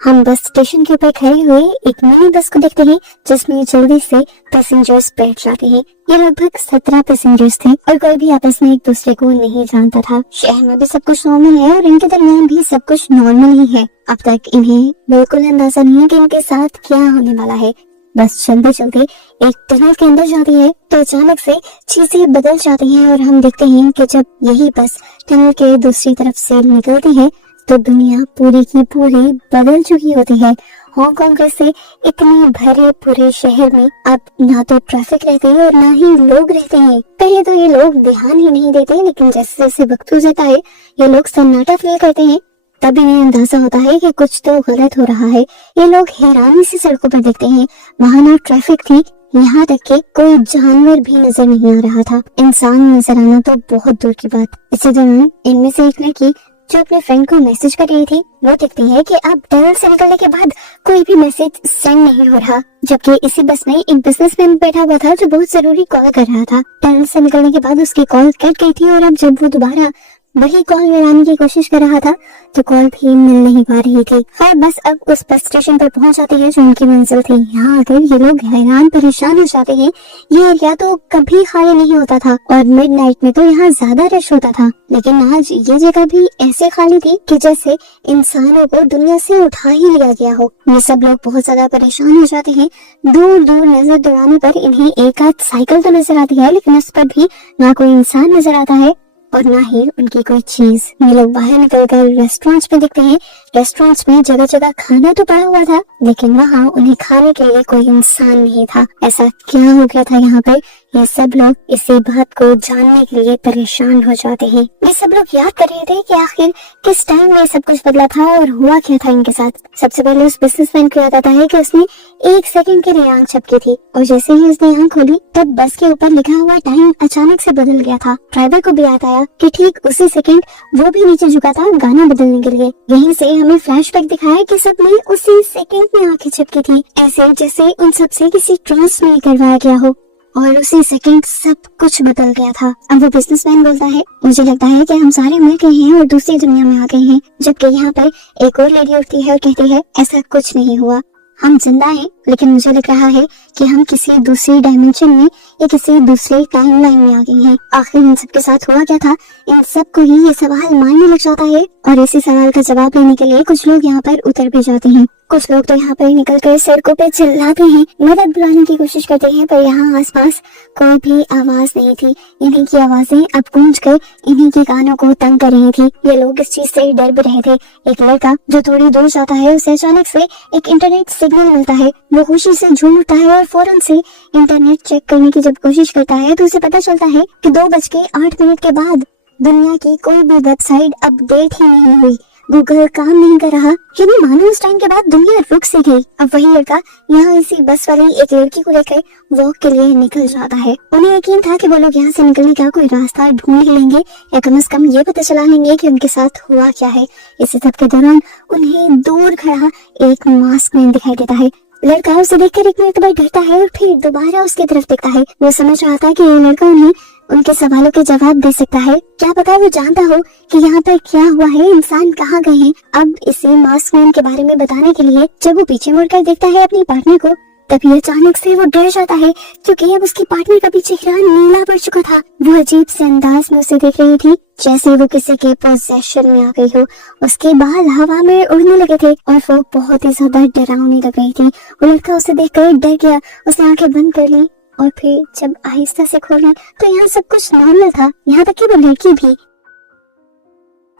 हम bus station के ऊपर खड़े हुए एक मिनी बस को देखते हैं जिसमें जल्दी से पैसेंजर्स बैठ जाते हैं। ये लगभग 17 पैसेंजर्स थे और कोई भी आपस में एक दूसरे को नहीं जानता था। शहर में भी सब कुछ नॉर्मल है और इनके दरमियान भी सब कुछ नॉर्मल ही है। अब तक इन्हें बिल्कुल अंदाजा नहीं है कि इनके साथ क्या होने वाला है। बस चलते चलते एक टनल के अंदर जाती है तो अचानक से चीजें बदल जाती हैं और हम देखते हैं कि जब यही बस टनल के दूसरी तरफ से निकलती है तो दुनिया पूरी की पूरी बदल चुकी होती है। हांगकांग जैसे इतने भरे पूरे शहर में अब ना तो ट्रैफिक रहती है और ना ही लोग रहते हैं। पहले तो ये लोग ध्यान ही नहीं देते, लेकिन जैसे जैसे वक्त गुजरता है ये लोग सन्नाटा फील करते हैं। तब इन्हें अंदाजा होता है कि कुछ तो गलत हो रहा है। ये लोग हैरानी से सड़कों पर देखते हैं। वहाँ ना ट्रैफिक थी, यहाँ तक कि कोई जानवर भी नजर नहीं आ रहा था। इंसान नजर आना तो बहुत दूर की बात। इसी दौरान इनमें से एक लड़की जो अपने फ्रेंड को मैसेज कर रही थी वो देखती है कि अब टनल से निकलने के बाद कोई भी मैसेज सेंड नहीं हो रहा, जबकि इसी बस में एक बिजनेसमैन बैठा हुआ था जो बहुत जरूरी कॉल कर रहा था। टनल से निकलने के बाद उसकी कॉल कट गई थी और अब जब वो दोबारा वही कॉल लगाने की कोशिश कर रहा था तो कॉल भी मिल नहीं पा रही थी। खैर बस अब उस बस स्टेशन पर पहुंच जाती है जो उनकी मंजिल थी। यहाँ आकर ये लोग हैरान परेशान हो जाते हैं। ये एरिया तो कभी खाली नहीं होता था और मिडनाइट में तो यहाँ ज्यादा रश होता था, लेकिन आज ये जगह भी ऐसे खाली थी कि जैसे इंसानों को दुनिया से उठा ही लिया गया हो। ये सब लोग बहुत ज्यादा परेशान हो जाते हैं। दूर दूर नजर दौड़ाने पर इन्हें एक आध साइकिल तो नजर आती है, लेकिन उस पर भी ना कोई इंसान नजर आता है और ना ही उनकी कोई चीज। ये लोग बाहर निकलकर रेस्टोरेंट्स में देखते हैं। रेस्टोरेंट्स में जगह जगह खाना तो पड़ा हुआ था, लेकिन वहाँ उन्हें खाने के लिए कोई इंसान नहीं था। ऐसा क्या हो गया था यहाँ पर? ये सब लोग इसी बात को जानने के लिए परेशान हो जाते हैं। ये सब लोग याद कर रहे थे कि आखिर किस टाइम में सब कुछ बदला था और हुआ क्या था इनके साथ। सबसे पहले उस बिजनेसमैन को याद आता है कि उसने 1 सेकंड के लिए आंख झपकी थी और जैसे ही उसने आंख खोली तब बस के ऊपर लिखा हुआ टाइम अचानक से बदल गया था। ड्राइवर को भी याद आया कि ठीक उसी सेकंड वो भी नीचे झुका था गाना बदलने के लिए। यहीं से हमें फ्लैशबैक दिखाया कि सबने उसी सेकंड में आंखें झपकी थी, ऐसे जैसे उन सबसे किसी ट्रांस में करवाया गया हो और उसी सेकंड सब कुछ बदल गया था। अब वो बिजनेसमैन बोलता है, मुझे लगता है कि हम सारे मर गए हैं और दूसरी दुनिया में आ गए हैं। जबकि यहाँ पर एक और लेडी उठती है और कहती है, ऐसा कुछ नहीं हुआ, हम जिंदा हैं, लेकिन मुझे लग रहा है कि हम किसी दूसरी डायमेंशन में या किसी दूसरे टाइमलाइन में आ गए हैं। आखिर इन सबके साथ हुआ क्या था? इन सबको ही ये सवाल मारने लग जाता है और इसी सवाल का जवाब लेने के लिए कुछ लोग यहाँ पर उतर भी जाते हैं। कुछ लोग तो यहाँ पर निकलकर सड़कों पे चिल्लाते हैं, मदद बुलाने की कोशिश करते हैं, पर यहाँ आसपास कोई भी आवाज नहीं थी। इन्हीं की आवाजें अब गूंजकर इन्हीं के कानों को तंग कर रही थी। ये लोग इस चीज से डर भी रहे थे। एक लड़का जो थोड़ी दूर जाता है उसे अचानक से एक इंटरनेट सिग्नल मिलता है। वो खुशी से झूम उठता है और फौरन से इंटरनेट चेक करने की जब कोशिश करता है तो उसे पता चलता है कि 2:08 के बाद दुनिया की कोई भी वेबसाइट अपडेट ही नहीं हुई, गूगल काम नहीं कर रहा। यानी मानो उस टाइम के बाद दुनिया रुक सी गई। अब वही लड़का यहाँ इसी बस वाली एक लड़की को लेकर वॉक के लिए निकल जाता है। उन्हें यकीन था कि वो लोग यहाँ से निकलने का कोई रास्ता ढूंढ ही लेंगे या कम से कम ये पता चला लेंगे कि उनके साथ हुआ क्या है। इसी सब के दौरान उन्हें दूर खड़ा एक मास्क मैन दिखाई देता है। लड़का उसे देखकर एक मिनट डरता है और फिर दोबारा उसकी तरफ देखता है। वो समझ रहा था कि ये लड़का उन्हें उनके सवालों के जवाब दे सकता है। क्या पता वो जानता हो कि यहाँ पर क्या हुआ है, इंसान कहाँ गए हैं। अब इसी मास्क मैन के बारे में बताने के लिए जब वो पीछे मुड़कर देखता है अपनी पार्टनर को, तभी अचानक से वो डर जाता है क्योंकि अब उसकी पार्टनर का भी चेहरा नीला पड़ चुका था। वो अजीब से अंदाज में उसे देख रही थी जैसे वो किसी के पोजेशन में आ गई हो। उसके बाल हवा में उड़ने लगे थे और वो बहुत ही ज्यादा डरावनी लग रही थी। वो लड़का उसे देखकर डर गया। उसने आंखें बंद कर ली और फिर जब आहिस्ता से खोली तो यहाँ सब कुछ नॉर्मल था, यहाँ तक कि वो लड़की भी।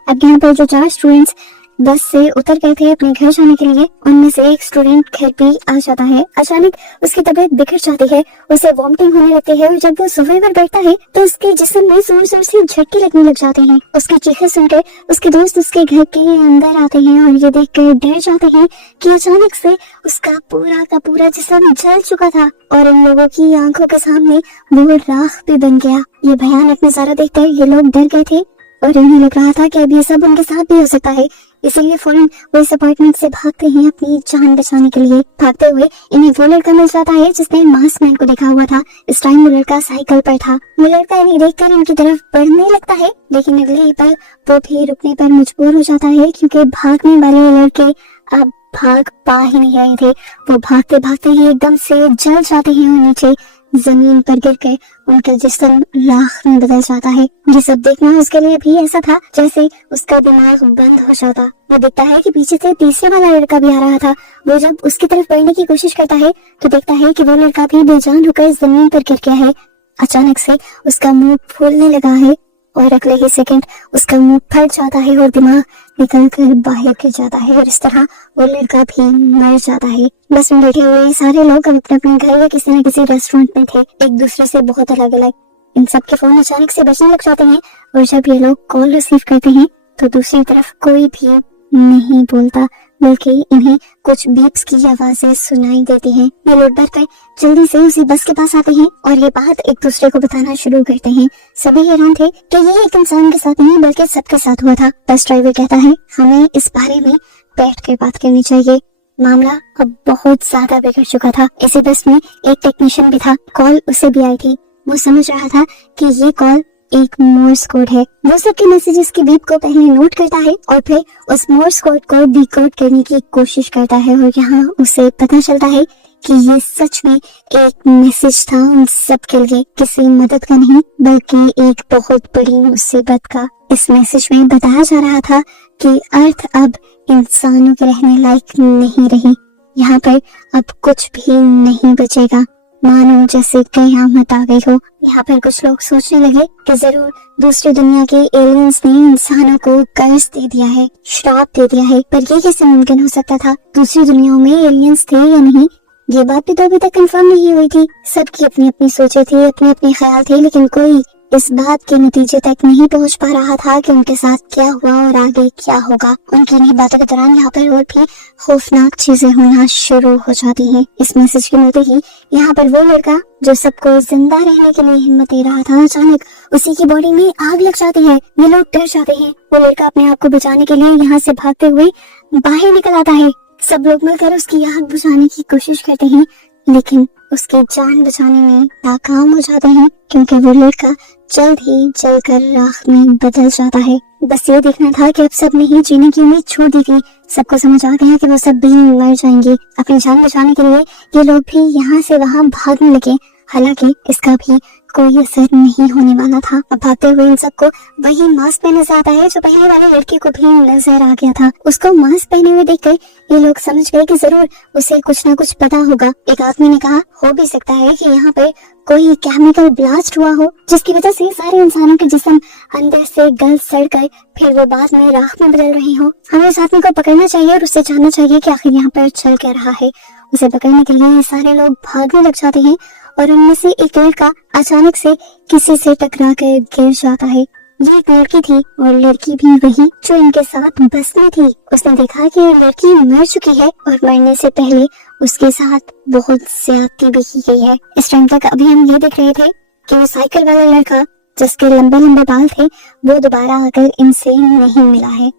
अब यहाँ पर जो 4 स्टूडेंट्स बस से उतर गए थे अपने घर जाने के लिए, उनमें से एक स्टूडेंट घर भी आ जाता है। अचानक उसकी तबीयत बिगड़ जाती है, उसे वॉमिटिंग होने लगती है और जब वो सोफे पर बैठता है तो उसके जिस्म में जोर जोर से झटके लगने लग जाते हैं। उसकी चीखें सुनकर उसके दोस्त उसके घर के अंदर आते हैं और ये देखकर डर जाते हैं कि अचानक से उसका पूरा का पूरा जिस्म जल चुका था और इन लोगों की आंखों के सामने वो राख भी बन गया। ये भयानक नजारा देखकर ये लोग डर गए थे और इन्हें लग रहा था कि अब ये सब उनके साथ भी हो सकता है। इसीलिए फौरन वो इस अपार्टमेंट से भागते हैं अपनी जान बचाने के लिए। भागते हुए इन्हें वो लड़का मिल जाता है जिसने मास्क मैन को देखा हुआ था। इस टाइम वो लड़का साइकिल पर था। वो लड़का इन्हें देखकर इनकी तरफ बढ़ने लगता है, लेकिन अगले ही पल वो भी रुकने पर मजबूर हो जाता है क्योंकि भागने वाले लड़के अब भाग पा ही नहीं रहे थे। वो भागते भागते ही एकदम से जल जाते हैं और नीचे जमीन पर गिर कर उनका जिस्म राख में बदल जाता है। ये सब देखना उसके लिए भी ऐसा था जैसे उसका दिमाग बंद हो जाता। वो देखता है कि पीछे से तीसरे वाला लड़का भी आ रहा था। वो जब उसकी तरफ बढ़ने की कोशिश करता है तो देखता है कि वो लड़का भी बेजान होकर जमीन पर गिर गया है। अचानक से उसका मुंह फूलने लगा है और अगले ही सेकंड उसका मुंह फट जाता है और दिमाग निकल कर बाहर गिर जाता है और इस तरह वो लड़का भी मर जाता है। बस में बैठे हुए सारे लोग अपने अपने घर या किसी न किसी रेस्टोरेंट में थे, एक दूसरे से बहुत अलग अलग। इन सब के फोन अचानक से बजने लग जाते हैं और जब ये लोग कॉल रिसीव करते हैं तो दूसरी तरफ कोई भी नहीं बोलता, बल्कि इन्हें कुछ बीप्स की आवाजें सुनाई देती हैं। ये लोग डर कर जल्दी से उसी बस के पास आते हैं और ये बात एक दूसरे को बताना शुरू करते हैं। सभी हैरान थे कि ये एक इंसान के साथ नहीं बल्कि सबके साथ हुआ था। बस ड्राइवर कहता है, हमें इस बारे में बैठ कर बात करनी चाहिए। मामला अब बहुत ज्यादा बिगड़ चुका था। इसी बस में एक टेक्नीशियन भी था, कॉल उसे भी आई थी। वो समझ रहा था कि ये कॉल एक मोर्स कोड है। वो सबके मैसेजेस की बीप को पहले नोट करता है और फिर उस मोर्स कोड को डिकोड करने की कोशिश करता है और यहाँ उसे पता चलता है कि ये सच में एक मैसेज था उन सब के लिए, किसी मदद का नहीं बल्कि एक बहुत बड़ी मुसीबत का। इस मैसेज में बताया जा रहा था कि अर्थ अब इंसानों के रहने लायक नहीं रही, यहाँ पर अब कुछ भी नहीं बचेगा, मानो जैसे कयामत आ गई हो। यहाँ पर कुछ लोग सोचने लगे कि जरूर दूसरी दुनिया के एलियंस ने इंसानों को कर्ज दे दिया है, श्राप दे दिया है। पर ये कैसे मुमकिन हो सकता था? दूसरी दुनियाओं में एलियंस थे या नहीं, ये बात भी तो अभी तक कंफर्म नहीं हुई थी। सबकी अपनी अपनी सोचें थी, अपने अपने ख्याल थे, लेकिन कोई इस बात के नतीजे तक नहीं पहुंच पा रहा था कि उनके साथ क्या हुआ और आगे क्या होगा। उनकी इन्हीं बातों के दौरान यहाँ पर और भी खौफनाक चीजें होना शुरू हो जाती हैं। इस मैसेज के मिलते ही यहाँ पर वो लड़का जो सबको जिंदा रहने के लिए हिम्मत दे रहा था, अचानक उसी की बॉडी में आग लग जाती है। ये लोग डर जाते हैं। वो लड़का अपने आप को बचाने के लिए यहाँ से भागते हुए बाहर निकल आता है। सब लोग मिलकर उसकी आग बुझाने की कोशिश करते हैं, लेकिन उसकी जान बचाने में नाकाम हो जाते हैं क्योंकि वो लड़का जल्द ही जलकर राख में बदल जाता है। बस ये देखना था कि अब सब ने ही जीने की उम्मीद छोड़ दी थी। सबको समझ आ गया कि वो सब भी मर जाएंगे। अपनी जान बचाने के लिए ये लोग भी यहाँ से वहाँ भागने लगे। हालांकि इसका भी कोई असर नहीं होने वाला था। अब भागते हुए इन सबको वही मास्क में नजर आता है जो पहले वाले लड़के को भी नजर आ गया था। उसको मास्क पहने हुए देखकर ये लोग समझ गए कि जरूर उसे कुछ ना कुछ पता होगा। एक आदमी ने कहा, हो भी सकता है कि यहाँ पर कोई केमिकल ब्लास्ट हुआ हो जिसकी वजह से सारे इंसानों के जिस्म अंदर से गल सड़ कर फिर वो बाद में राख में बदल रहे हो। हमें उस आदमी को पकड़ना चाहिए और उससे जानना चाहिए कि आखिर यहाँ पर चल क्या रहा है। उसे पकड़ने के लिए सारे लोग भागने लग जाते हैं और उनमें से एक लड़का अचानक से किसी से टकरा कर गिर जाता है। ये एक लड़की थी और लड़की भी वही जो इनके साथ बस में थी। उसने देखा कि ये लड़की मर चुकी है और मरने से पहले उसके साथ बहुत ज्यादती भी की गई है। इस टाइम तक अभी हम ये देख रहे थे कि वो साइकिल वाला लड़का जिसके लंबे लंबे बाल थे वो दोबारा आकर इनसे नहीं मिला है।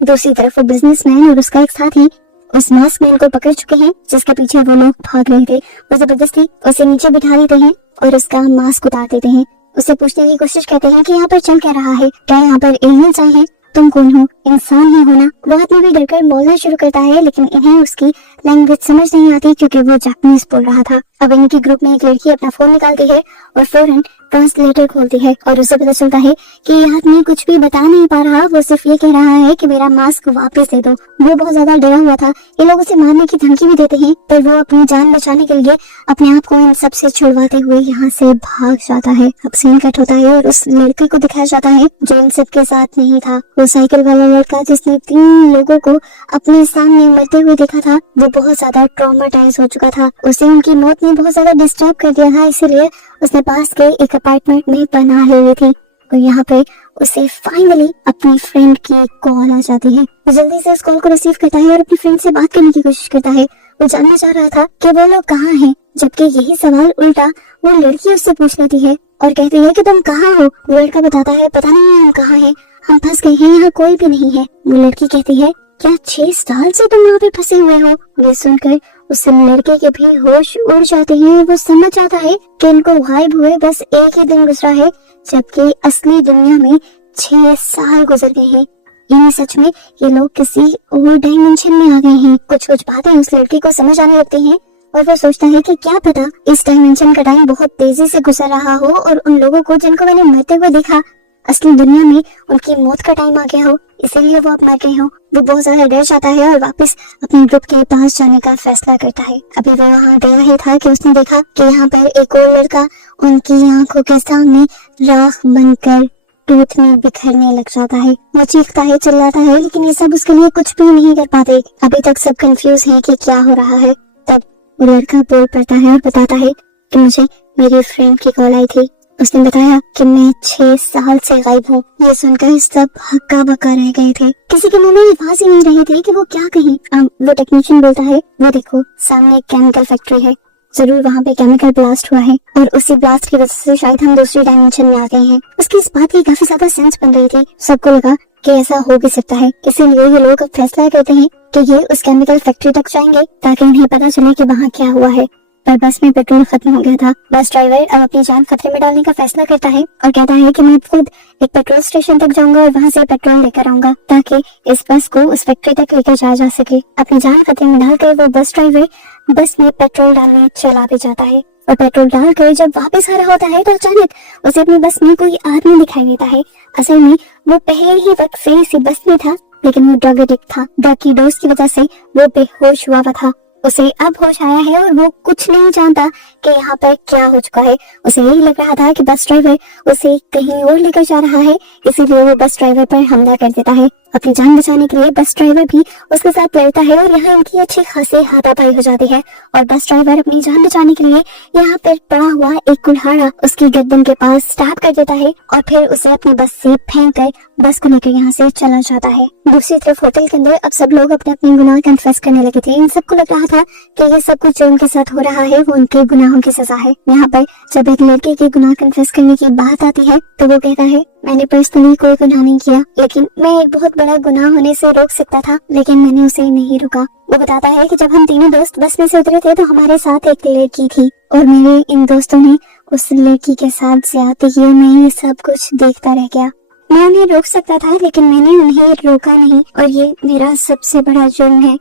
दूसरी तरफ वो बिजनेसमैन और उसका एक साथी उस मास्क मैन को पकड़ चुके हैं जिसके पीछे वो लोग भाग रहे थे। वो जबरदस्ती उसे नीचे बिठा देते हैं और उसका मास्क उतार देते हैं। उससे पूछने की कोशिश करते हैं कि यहाँ पर चल क्या रहा है, क्या यहाँ पर एलियंस आए हैं, तुम कौन हो, इंसान ही हो ना। वो आदमी भी डरकर बोलना शुरू करता है, लेकिन इन्हें उसकी लैंग्वेज समझ नहीं आती क्योंकि वो जापानीज बोल रहा था। अब इनके ग्रुप में एक लड़की अपना फोन निकालती है और फौरन ट्रांसलेटर खोलती है और उसे पता चलता है कि ये आदमी कुछ भी बता नहीं पा रहा, वो सिर्फ ये कह रहा है कि मेरा मास्क वापस दे दो। वो बहुत ज्यादा डरा हुआ था। ये लोग उसे मारने की धमकी भी देते हैं, पर वो अपनी जान बचाने के लिए अपने आप को इन सब से छुड़वाते हुए यहाँ से भाग जाता है। अब सीन कट होता है और उस लड़के को दिखाया जाता है जो इन सब के साथ नहीं था। वो साइकिल वाला लड़का जिसने 3 लोगों को अपने सामने मरते हुए देखा था, वो बहुत ज्यादा ट्रॉमाटाइज हो चुका था। उसे उनकी मौत ने बहुत ज्यादा डिस्टर्ब कर दिया था, इसीलिए उसने पास के एक अपार्टमेंट में पनाह ले ली थी। और यहाँ पे उसे फाइनली अपनी फ्रेंड की कॉल आ जाती है। वो जल्दी से उस कॉल को रिसीव करता है और अपनी फ्रेंड से बात करने की कोशिश करता है। वो जानना चाह रहा था कि वो लोग कहाँ हैं, जबकि यही सवाल उल्टा वो लड़की उससे पूछ लेती है और कहती है कि तुम कहाँ हो। वो लड़का बताता है, पता नहीं हम कहाँ हैं, हम फंस गए हैं, यहाँ कोई भी नहीं है। वो लड़की कहती है, क्या 6 साल से तुम यहाँ पे फंसे हुए हो। ये सुनकर उस लड़के के भी होश उड़ जाते हैं। वो समझ आता है कि इनको गायब हुए बस एक ही दिन गुजरा है, जबकि असली दुनिया में 6 साल गुजर गए हैं। यानी सच में ये लोग किसी और डायमेंशन में आ गए हैं। कुछ कुछ बातें उस लड़के को समझ आने लगती हैं और वो सोचता है कि क्या पता इस डायमेंशन का टाइम बहुत तेजी से गुजर रहा हो और उन लोगों को जिनको मैंने मरते हुए देखा असली दुनिया में उनकी मौत का टाइम आ गया हो, इसीलिए वो अब मर गए हो। वो बहुत ज्यादा डर जाता है और वापस अपने ग्रुप के पास जाने का फैसला करता है। अभी वो वहाँ गया ही था कि उसने देखा कि यहाँ पर एक और लड़का उनकी आंखों के सामने राख बनकर टूट में बिखरने लग जाता है। वो चीखता है, चिल्लाता है, लेकिन ये सब उसके लिए कुछ भी नहीं कर पाते। अभी तक सब कंफ्यूज हैं कि क्या हो रहा है। तब वो लड़का बोल पड़ता है और बताता है कि मुझे मेरी फ्रेंड की कॉल आई थी। उसने बताया कि मैं 6 साल से गायब हूँ। ये सुनकर सब हक्का बक्का रह गए थे। किसी के मुंह में आवाज ही नहीं रहे थे कि वो क्या कहें। वो टेक्नीशियन बोलता है, वो देखो सामने एक केमिकल फैक्ट्री है, जरूर वहाँ पे केमिकल ब्लास्ट हुआ है और उसी ब्लास्ट की वजह से शायद हम दूसरी डायमेंशन में आ गए हैं। उसकी इस बात की काफी ज्यादा सेंस बन रही थी। सबको लगा कि ऐसा हो भी सकता है, इसीलिए ये लोग अब फैसला करते हैं कि ये उस केमिकल फैक्ट्री तक जाएंगे ताकि इन्हें पता चले कि वहाँ क्या हुआ है। पर बस में पेट्रोल खत्म हो गया था। बस ड्राइवर अब अपनी जान खतरे में डालने का फैसला करता है और कहता है कि मैं खुद एक पेट्रोल स्टेशन तक जाऊंगा और वहाँ से पेट्रोल लेकर आऊंगा ताकि इस बस को उस फैक्ट्री तक लेकर जाया जा सके। अपनी जान खतरे में डालकर वो बस ड्राइवर बस में पेट्रोल डालने चला भी जाता है और पेट्रोल डालकर जब वापस आ रहा होता है तो अचानक उसे अपनी बस में कोई आदमी दिखाई देता है। असल में वो पहले ही वक्त से इसी बस में था, लेकिन वो ड्रग एडिक्ट था। ड्रग की डोज की वजह से वो बेहोश हुआ था। उसे अब होश आया है और वो कुछ नहीं जानता कि यहाँ पर क्या हो चुका है। उसे यही लग रहा था कि बस ड्राइवर उसे कहीं और लेकर जा रहा है, इसीलिए वो बस ड्राइवर पर हमला कर देता है। अपनी जान बचाने के लिए बस ड्राइवर भी उसके साथ लड़ता है और यहाँ इनकी अच्छी खासी हाथापाई हो जाती है और बस ड्राइवर अपनी जान बचाने के लिए यहाँ पर पड़ा हुआ एक कुल्हाड़ा उसकी गर्दन के पास स्टैब कर देता है और फिर उसे अपनी बस से फेंक कर बस को लेकर यहाँ से चला जाता है। दूसरी तरफ होटल के अंदर अब सब लोग अपने अपने गुनाह कन्फेस करने लगे थे। इन सबको लग रहा था कि ये सब कुछ जो उनके साथ हो रहा है वो उनके गुनाहों की सजा है। यहाँ पर जब एक लड़के के गुनाह कन्फेस करने की बात आती है तो वो कहता है, मैंने पर्सनली कोई गुनाह नहीं किया, लेकिन मैं एक बहुत बड़ा गुनाह होने से रोक सकता था, लेकिन मैंने उसे नहीं रोका। वो बताता है कि जब हम तीनों दोस्त बस में से उतरे थे तो हमारे साथ एक लड़की थी और मेरे इन दोस्तों ने उस लड़की के साथ ज्यादती की और मैं ये सब कुछ देखता रह गया। मैं उन्हें रोक सकता था लेकिन मैंने उन्हें रोका नहीं और ये मेरा सबसे बड़ा जुर्म है।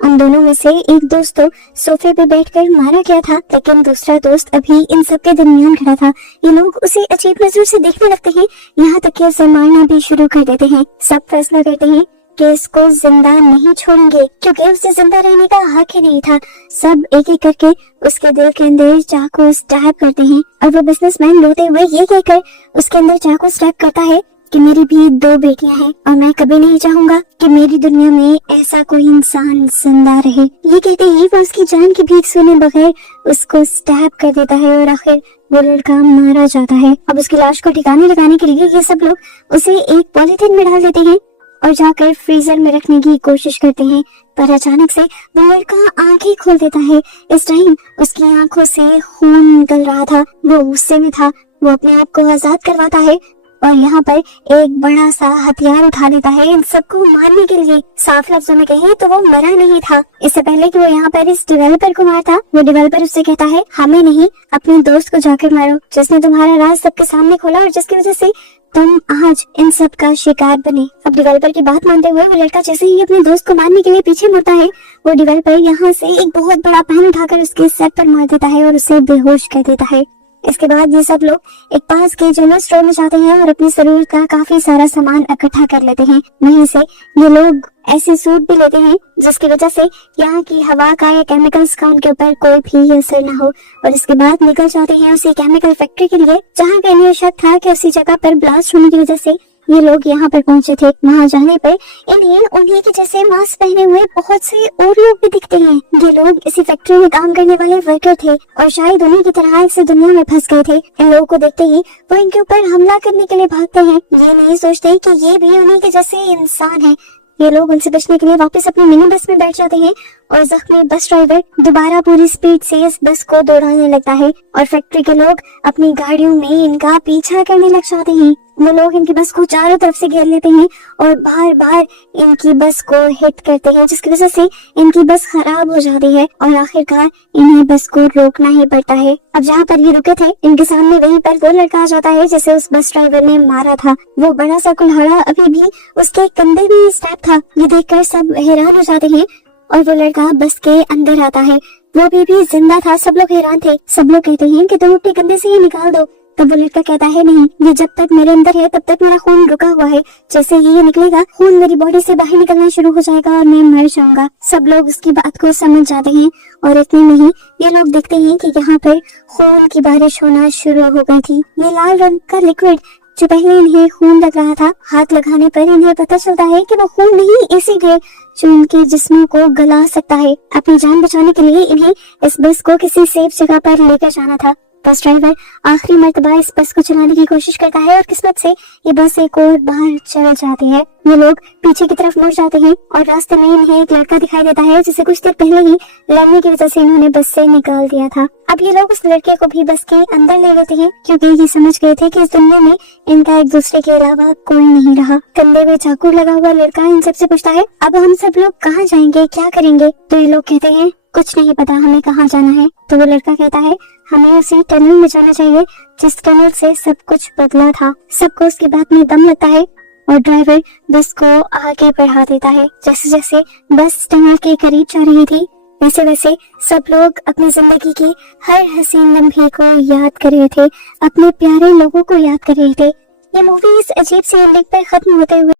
उन दोनों में से एक दोस्त तो सोफे पे बैठकर मारा गया था, लेकिन दूसरा दोस्त अभी इन सब के दरमियान खड़ा था। ये लोग उसे अजीब नजर से देखने लगते हैं, यहाँ तक कि उसे मारना भी शुरू कर देते हैं। सब फैसला करते हैं कि इसको जिंदा नहीं छोड़ेंगे क्योंकि उसे जिंदा रहने का हक ही नहीं था। सब एक एक करके उसके दिल के अंदर चाकू स्टैब करते हैं और वो बिजनेसमैन रोते हुए ये कहकर उसके अंदर चाकू स्टैब करता है कि मेरी भी 2 बेटियां हैं और मैं कभी नहीं चाहूंगा कि मेरी दुनिया में ऐसा कोई इंसान जिंदा रहे। ये कहते ही वो उसकी जान की भीख सुने बगैर उसको स्टैब कर देता है और आखिर वो लड़का मारा जाता है। अब उसकी लाश को ठिकाने लगाने के लिए ये सब लोग उसे एक पॉलीथिन में डाल देते हैं और जाकर फ्रीजर में रखने की कोशिश करते हैं, पर अचानक से वो लड़का आंखें खोल देता है। इस टाइम उसकी आंखों से खून निकल रहा था, वो गुस्से में था। वो अपने आप को आजाद करवाता है और यहाँ पर एक बड़ा सा हथियार उठा लेता है इन सबको मारने के लिए। साफ लफ्जों में कहे तो वो मरा नहीं था। इससे पहले कि वो यहाँ पर इस डेवलपर को मारता, वो डेवलपर उससे कहता है, हमें नहीं अपने दोस्त को जाकर मारो जिसने तुम्हारा राज सबके सामने खोला और जिसकी वजह से तुम आज इन सब का शिकार बने। अब डेवलपर की बात मानते हुए वो लड़का जैसे ही अपने दोस्त को मारने के लिए पीछे मुड़ता है, वो डेवलपर यहाँ से एक बहुत बड़ा पेन उठाकर उसके सर पर मार देता है और उसे बेहोश कर देता है। इसके बाद ये सब लोग एक पास के जनरल स्टोर में जाते हैं और अपनी जरूरत का काफी सारा सामान इकट्ठा कर लेते हैं। वहीं से ये लोग ऐसे सूट भी लेते हैं जिसकी वजह से यहाँ की हवा का या केमिकल्स का उनके ऊपर कोई भी असर न हो और इसके बाद निकल जाते हैं उसी केमिकल फैक्ट्री के लिए जहाँ का इन्हें शक था कि उसी जगह पर ब्लास्ट होने की वजह से ये लोग यहाँ पर पहुंचे थे। वहाँ जाने पर इन्हें उन्हीं के जैसे मास्क पहने हुए बहुत से और लोग भी दिखते हैं। ये लोग इसी फैक्ट्री में काम करने वाले वर्कर थे और शायद उन्हीं की तरह इस दुनिया में फंस गए थे। इन लोगों को देखते ही वो इनके ऊपर हमला करने के लिए भागते हैं। ये नहीं सोचते कि ये भी उन्हीं के जैसे इंसान है। ये लोग उनसे बचने के लिए वापस अपनी मिनी बस में बैठ जाते हैं और जख्मी बस ड्राइवर दोबारा पूरी स्पीड से इस बस को दौड़ाने लगता है और फैक्ट्री के लोग अपनी गाड़ियों में इनका पीछा करने लग जाते हैं। वो लोग इनकी बस को चारों तरफ से घेर लेते हैं और बार बार इनकी बस को हिट करते हैं, जिसकी वजह से इनकी बस खराब हो जाती है और आखिरकार इन्हें बस को रोकना ही पड़ता है। अब जहाँ पर ये रुके थे इनके सामने वहीं पर वो लड़का आ जाता है जिसे उस बस ड्राइवर ने मारा था। वो बड़ा सा कुल्हाड़ा अभी भी उसके कंधे में स्टैप था। ये देखकर सब हैरान हो जाते हैं और वो लड़का बस के अंदर आता है। वो भी जिंदा था। सब लोग हैरान थे। सब लोग कहते हैं कि तुम अपने कंधे से ये निकाल दो। तब वो लड़का कहता है नहीं, ये जब तक मेरे अंदर है तब तक मेरा खून रुका हुआ है। जैसे ये निकलेगा खून मेरी बॉडी से बाहर निकलना शुरू हो जाएगा और मैं मर जाऊंगा। सब लोग उसकी बात को समझ जाते हैं और इतने में ही ये लोग देखते हैं कि यहाँ पर खून की बारिश होना शुरू हो गई थी। ये लाल रंग का लिक्विड जो पहले इन्हें खून लग रहा था, हाथ लगाने पर इन्हें पता चलता है कि वो खून नहीं एसिड है जो इनके जिस्मों को गला सकता है। अपनी जान बचाने के लिए इन्हें इस बस को किसी सेफ जगह पर लेकर जाना था। बस ड्राइवर आखिरी मर्तबा इस बस को चलाने की कोशिश करता है और किस्मत से ये बस एक और बाहर चल जाती है। ये लोग पीछे की तरफ मुड़ जाते हैं और रास्ते में इन्हें एक लड़का दिखाई देता है जिसे कुछ देर पहले ही लड़ने की वजह से इन्होंने बस से निकाल दिया था। अब ये लोग उस लड़के को भी बस के अंदर ले लेते हैं क्योंकि ये समझ गए थे कि इस दुनिया में इनका एक दूसरे के अलावा कोई नहीं रहा। कंधे में चाकू लगा हुआ लड़का इन सबसे पूछता है अब हम सब लोग कहाँ जाएंगे, क्या करेंगे? तो ये लोग कहते हैं कुछ नहीं पता हमें कहाँ जाना है। तो वो लड़का कहता है हमें उसी टनल में जाना चाहिए जिस टनल से सब कुछ बदला था। सबको उसकी बात में दम लगता है और ड्राइवर बस को आगे बढ़ा देता है। जैसे जैसे बस टनल के करीब जा रही थी वैसे वैसे सब लोग अपनी जिंदगी की हर हसीन लम्हे को याद कर रहे थे, अपने प्यारे लोगों को याद कर रहे थे। ये मूवी इस अजीब सी एंडिंग पर खत्म होते हुए